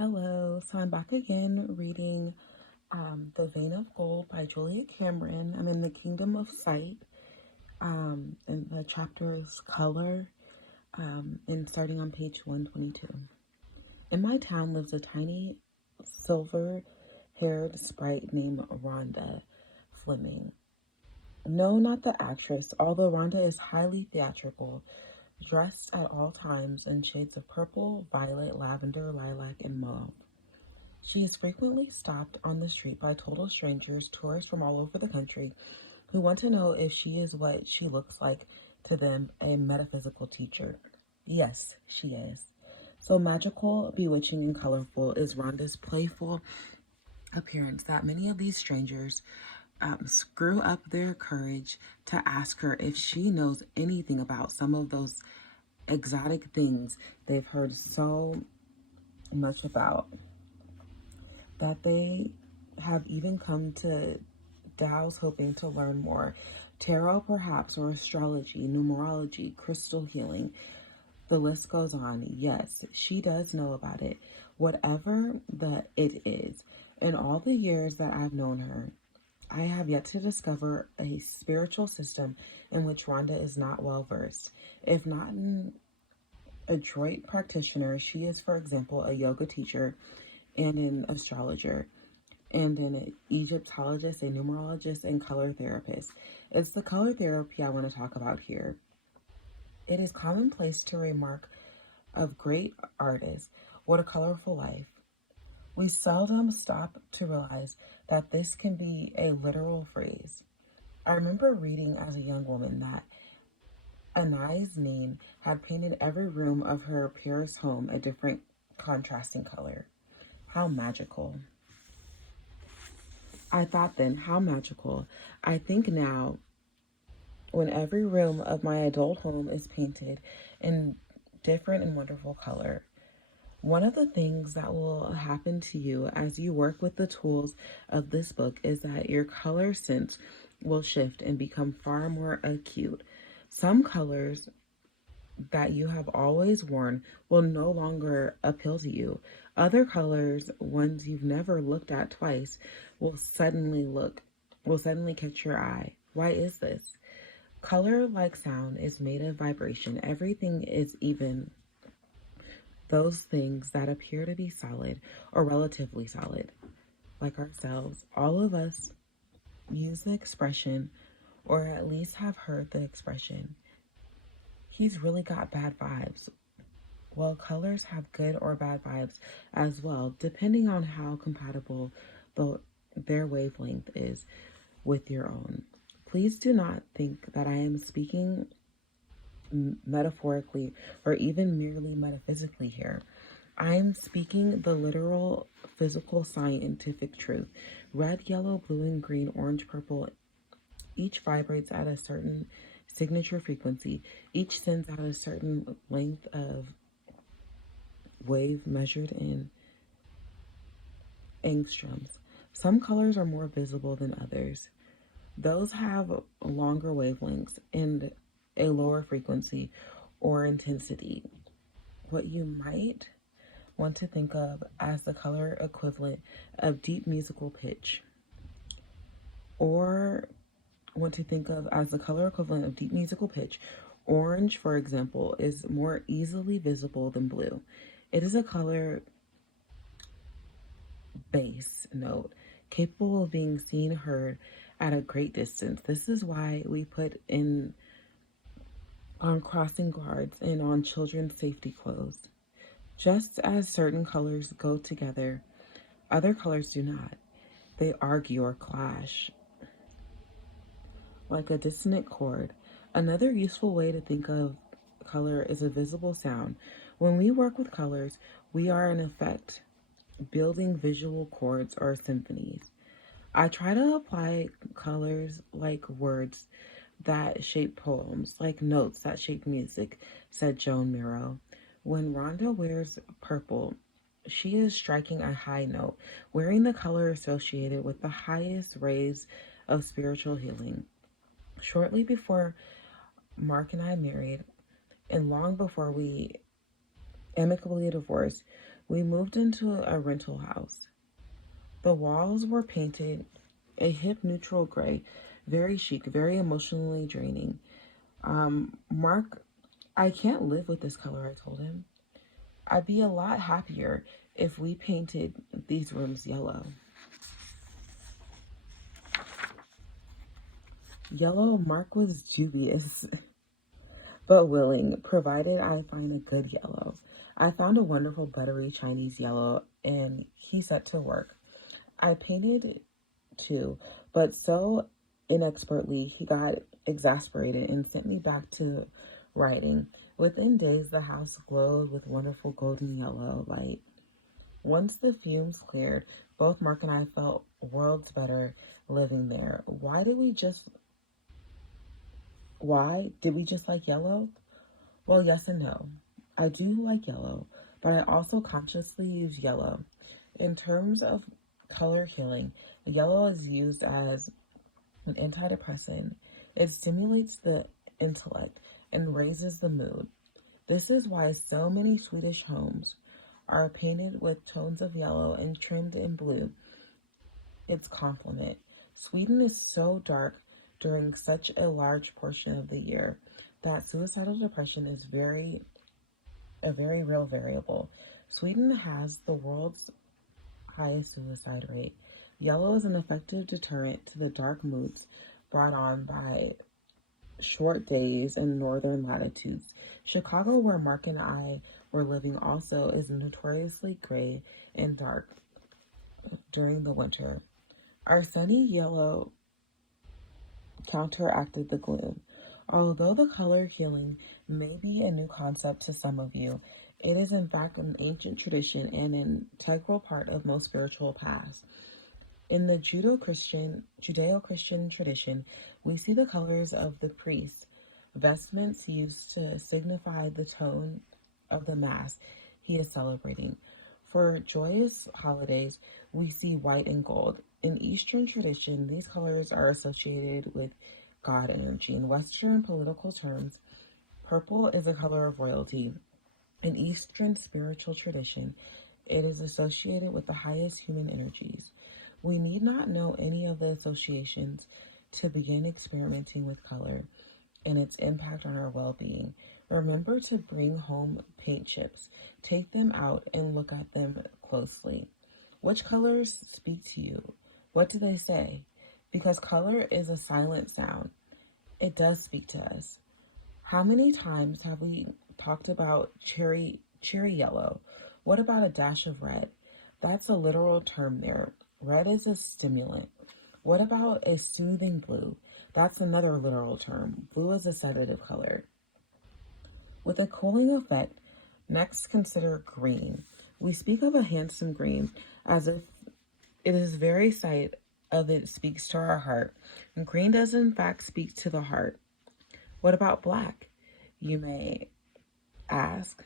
Hello, so I'm back again reading The Vein of Gold by Julia Cameron. I'm in the Kingdom of Sight, and the chapter is Color, and starting on page 122. In my town lives a tiny silver-haired sprite named Rhonda Fleming. No, not the actress, although Rhonda is highly theatrical, dressed at all times in shades of purple, violet, lavender, lilac, and mauve. She is frequently stopped on the street by total strangers, tourists from all over the country, who want to know if she is what she looks like to them, a metaphysical teacher. Yes, she is. So magical, bewitching, and colorful is Rhonda's playful appearance that many of these strangers screw up their courage to ask her if she knows anything about some of those exotic things they've heard so much about, that they have even come to Tao's hoping to learn more. Tarot, perhaps, or astrology, numerology, crystal healing. The list goes on. Yes, she does know about it. Whatever the it is. In all the years that I've known her, I have yet to discover a spiritual system in which Rhonda is not well versed. If not an adroit practitioner, she is, for example, a yoga teacher and an astrologer and an Egyptologist, a numerologist, and color therapist. It's the color therapy I want to talk about here. It is commonplace to remark of great artists, what a colorful life. We seldom stop to realize that this can be a literal phrase. I remember reading as a young woman that Anais Nin had painted every room of her Paris home a different contrasting color. How magical. I thought then, how magical. I think now, when every room of my adult home is painted in different and wonderful color. One of the things that will happen to you as you work with the tools of this book is that your color sense will shift and become far more acute. Some colors that you have always worn will no longer appeal to you. Other colors, ones you've never looked at twice, will suddenly catch your eye. Why is this? Color, like sound, is made of vibration. Everything is even those things that appear to be solid or relatively solid, like ourselves. All of us use the expression, or at least have heard the expression, he's really got bad vibes. Well, colors have good or bad vibes as well, depending on how compatible their wavelength is with your own. Please do not think that I am speaking metaphorically or even merely metaphysically here. I'm speaking the literal, physical, scientific truth. Red, yellow, blue, and green, orange, purple, each vibrates at a certain signature frequency. Each sends out a certain length of wave measured in angstroms. Some colors are more visible than others. Those have longer wavelengths and a lower frequency or intensity. What you might want to think of as the color equivalent of deep musical pitch, or want to think of as the color equivalent of deep musical pitch. Orange, for example, is more easily visible than blue. It is a color bass note capable of being seen, heard at a great distance. This is why we put in on crossing guards and on children's safety clothes. Just as certain colors go together, other colors do not. They argue or clash like a dissonant chord. Another useful way to think of color is a visible sound. When we work with colors, we are in effect building visual chords or symphonies. I try to apply colors like words that shape poems, like notes that shape music, said Joan Miro. When Rhonda wears purple, she is striking a high note, wearing the color associated with the highest rays of spiritual healing. Shortly before Mark and I married, and long before we amicably divorced. We moved into a rental house. The walls were painted a hip neutral gray, very chic, very emotionally draining. Mark, I can't live with this color, I told him. I'd be a lot happier if we painted these rooms yellow. Yellow, Mark was dubious, but willing, provided I find a good yellow. I found a wonderful buttery Chinese yellow, and he set to work. I painted too, but so inexpertly he got exasperated and sent me back to writing. Within days, the house glowed with wonderful golden yellow light. Once the fumes cleared, both Mark and I felt worlds better living there. Why did we just like yellow? Well, yes and no. I do like yellow, but I also consciously use yellow. In terms of color healing, yellow is used as an antidepressant. It stimulates the intellect and raises the mood. This is why so many Swedish homes are painted with tones of yellow and trimmed in blue. Its complement. Sweden is so dark during such a large portion of the year that suicidal depression is a very real variable. Sweden has the world's highest suicide rate. Yellow is an effective deterrent to the dark moods brought on by short days in northern latitudes. Chicago, where Mark and I were living, also is notoriously gray and dark during the winter. Our sunny yellow counteracted the gloom. Although the color healing may be a new concept to some of you, it is in fact an ancient tradition and an integral part of most spiritual paths. In the Judeo-Christian tradition, we see the colors of the priests, vestments used to signify the tone of the mass he is celebrating. For joyous holidays, we see white and gold. In Eastern tradition, these colors are associated with God energy. In Western political terms, purple is a color of royalty. In Eastern spiritual tradition, it is associated with the highest human energies. We need not know any of the associations to begin experimenting with color and its impact on our well-being. Remember to bring home paint chips. Take them out and look at them closely. Which colors speak to you? What do they say? Because color is a silent sound. It does speak to us. How many times have we talked about cherry yellow? What about a dash of red? That's a literal term there. Red is a stimulant. What about a soothing blue? That's another literal term. Blue is a sedative color. With a cooling effect, next consider green. We speak of a handsome green as if it is very sight of it speaks to our heart. And green does in fact speak to the heart. What about black? You may ask,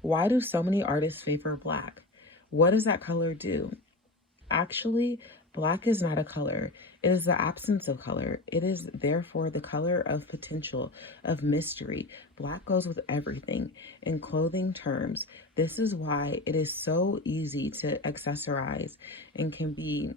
why do so many artists favor black? What does that color do? Actually, black is not a color. It is the absence of color. It is therefore the color of potential, of mystery. Black goes with everything. In clothing terms, this is why it is so easy to accessorize and can be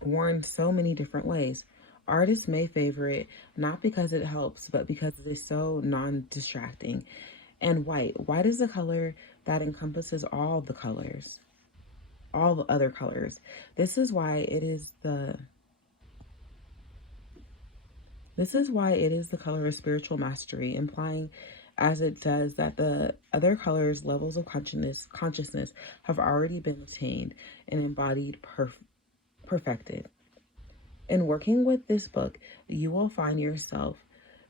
worn so many different ways. Artists may favor it not because it helps, but because it is so non-distracting. And white. White is a color that encompasses all the colors, all the other colors. This is why it is the color of spiritual mastery, implying as it does that the other colors' levels of consciousness have already been attained and embodied perfected. In working with this book, you will find yourself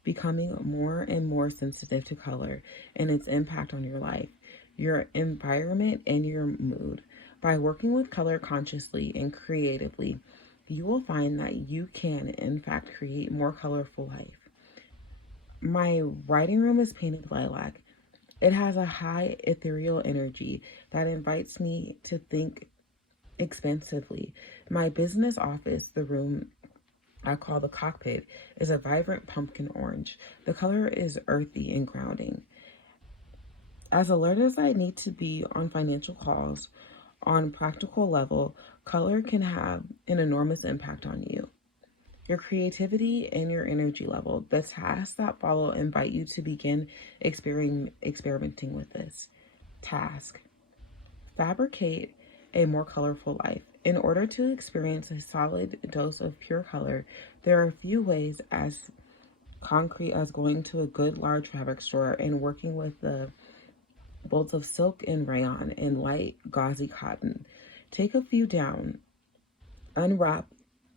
becoming more and more sensitive to color and its impact on your life, your environment, and your mood. By working with color consciously and creatively, you will find that you can, in fact, create more colorful life. My writing room is painted lilac. It has a high ethereal energy that invites me to think expansively. My business office, the room I call the cockpit, is a vibrant pumpkin orange. The color is earthy and grounding. As alert as I need to be on financial calls, on practical level, color can have an enormous impact on you. Your creativity and your energy level. The tasks that follow invite you to begin experimenting with this. Task: fabricate a more colorful life. In order to experience a solid dose of pure color, there are a few ways as concrete as going to a good large fabric store and working with the bolts of silk and rayon and light gauzy cotton. Take a few down, unwrap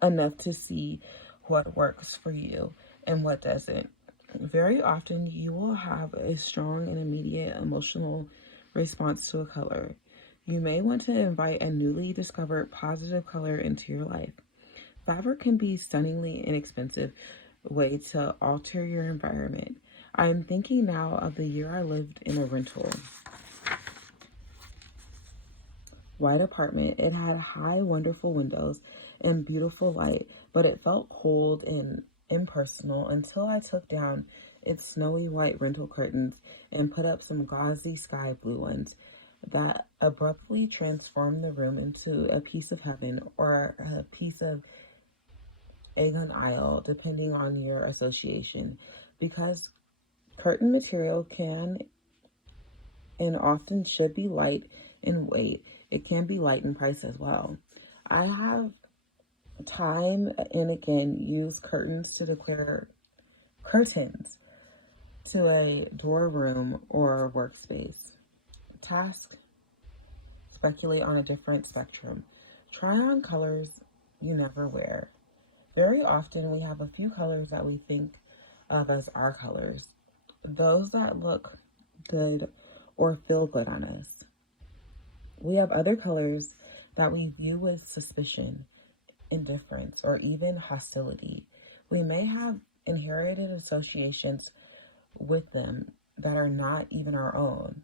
enough to see what works for you and what doesn't. Very often, you will have a strong and immediate emotional response to a color. You may want to invite a newly discovered positive color into your life. Fabric can be stunningly inexpensive way to alter your environment. I am thinking now of the year I lived in a rental white apartment. It had high, wonderful windows and beautiful light, but it felt cold and impersonal until I took down its snowy white rental curtains and put up some gauzy sky blue ones that abruptly transformed the room into a piece of heaven or a piece of Aegon Isle, depending on your association. Because curtain material can and often should be light in weight, it can be light in price as well. I have time and again used curtains to a door room or workspace. Task: speculate on a different spectrum. Try on colors you never wear. Very often we have a few colors that we think of as our colors, those that look good or feel good on us. We have other colors that we view with suspicion, indifference, or even hostility. We may have inherited associations with them that are not even our own.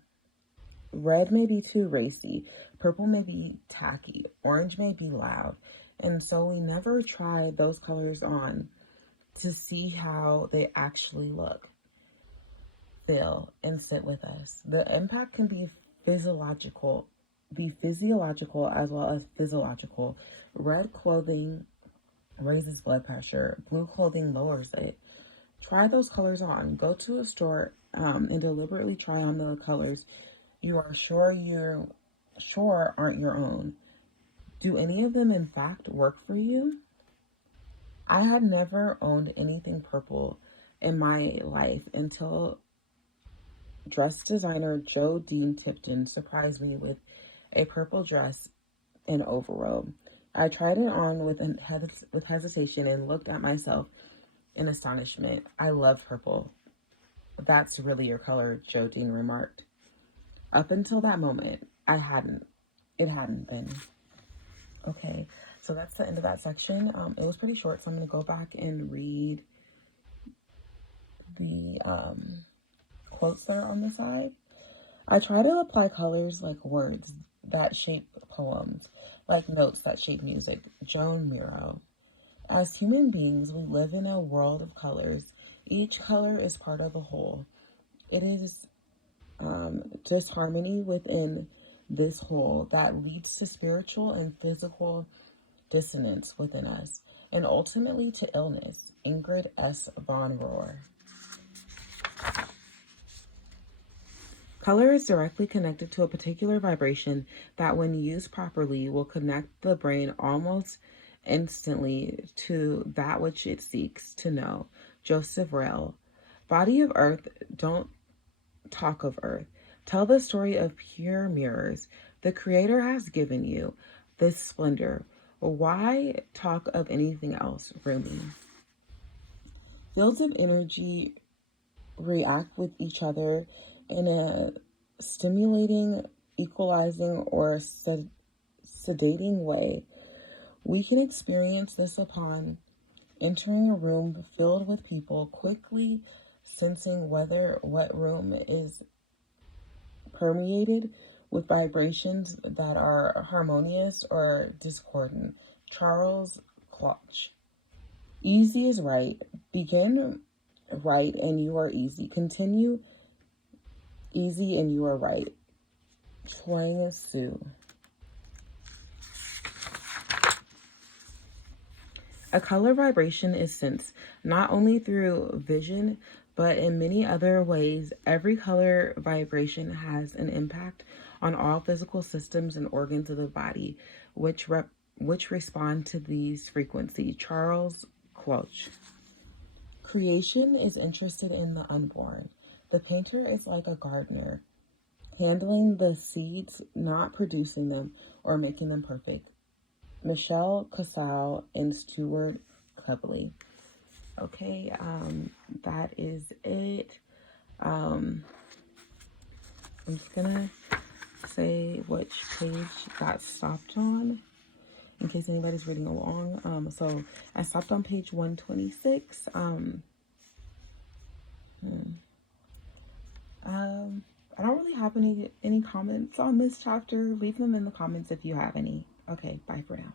Red may be too racy, purple may be tacky, orange may be loud, and so we never try those colors on to see how they actually look, feel, and sit with us. The impact can be physiological as well as physiological. Red clothing raises blood pressure, blue clothing lowers it. Try those colors on. Go to a store and deliberately try on the colors you are sure aren't your own. Do any of them in fact work for you? I had never owned anything purple in my life until dress designer Joe Dean Tipton surprised me with a purple dress and overrobe. I tried it on with hesitation and looked at myself in astonishment. I love purple. That's really your color, Joe Dean remarked. Up until that moment, it hadn't been. Okay, so that's the end of that section. It was pretty short, so I'm going to go back and read the quotes that are on the side. I try to apply colors like words that shape poems, like notes that shape music. Joan Miro. As human beings, we live in a world of colors. Each color is part of a whole. It is disharmony within this whole that leads to spiritual and physical dissonance within us, and ultimately to illness. Ingrid S. von Rohr. Color is directly connected to a particular vibration that, when used properly, will connect the brain almost instantly to that which it seeks to know. Joseph Rell. Body of Earth, don't talk of Earth. Tell the story of pure mirrors. The Creator has given you this splendor. Why talk of anything else, really? Fields of energy react with each other in a stimulating, equalizing, or sedating way. We can experience this upon entering a room filled with people, quickly sensing whether what room is permeated with vibrations that are harmonious or discordant. Charles Kloch. Easy is right. Begin right and you are easy. Continue Easy and you are right. Chuang Tzu. A color vibration is sensed not only through vision, but in many other ways. Every color vibration has an impact on all physical systems and organs of the body, which respond to these frequencies. Charles Quoch. Creation is interested in the unborn. The painter is like a gardener, handling the seeds, not producing them or making them perfect. Michelle Casal and Stuart Cubley. Okay, that is it. I'm just gonna say which page got stopped on in case anybody's reading along. So I stopped on page 126. I don't really have any comments on this chapter. Leave them in the comments if you have any. Okay, bye for now.